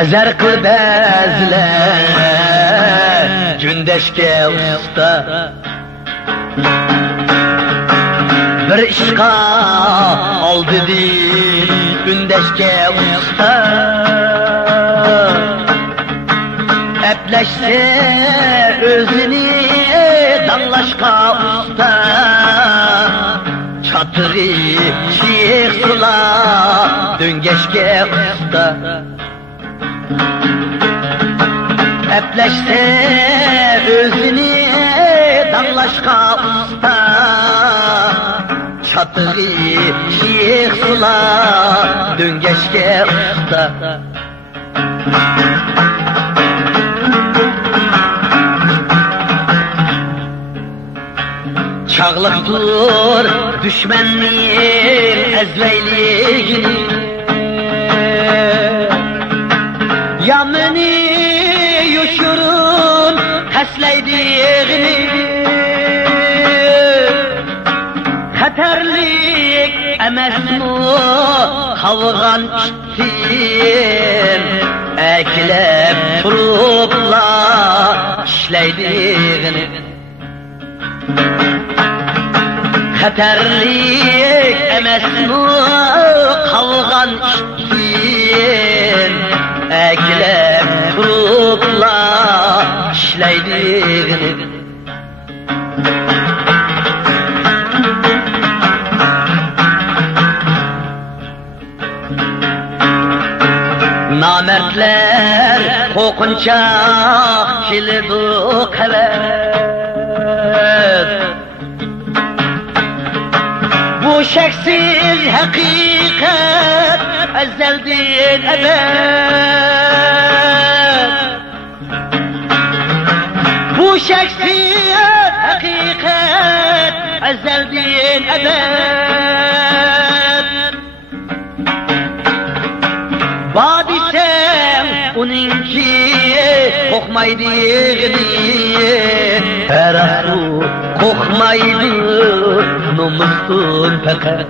Ezer kıl bezle gündeşke usta, bir işqa aldı dil gündeşke usta. Epleşse özünü danlaşka usta, çatırı şeyh sıla döngeşke usta. Epleşse özünü danlaşka usta, çatığı şeyh sıla döngeşke usta. Çağlıktır düşmenliğin ezveyliğini, yamını yuşurun həsləydiğini. Xətərlik əməsmu qavğan iştin, əkləb turubla işləydiğini. Xətərlik əməsmu qavğan iştin, əkləb turubla işləydiğini. Namertler kokunçak kilidi kavet, bu şeksiz hakikat ezeldir ebed. Bu şeksiz hakikat ezeldir ebed. Badisem onunki kokmaydığını, her su kokmaydı namusun fakat.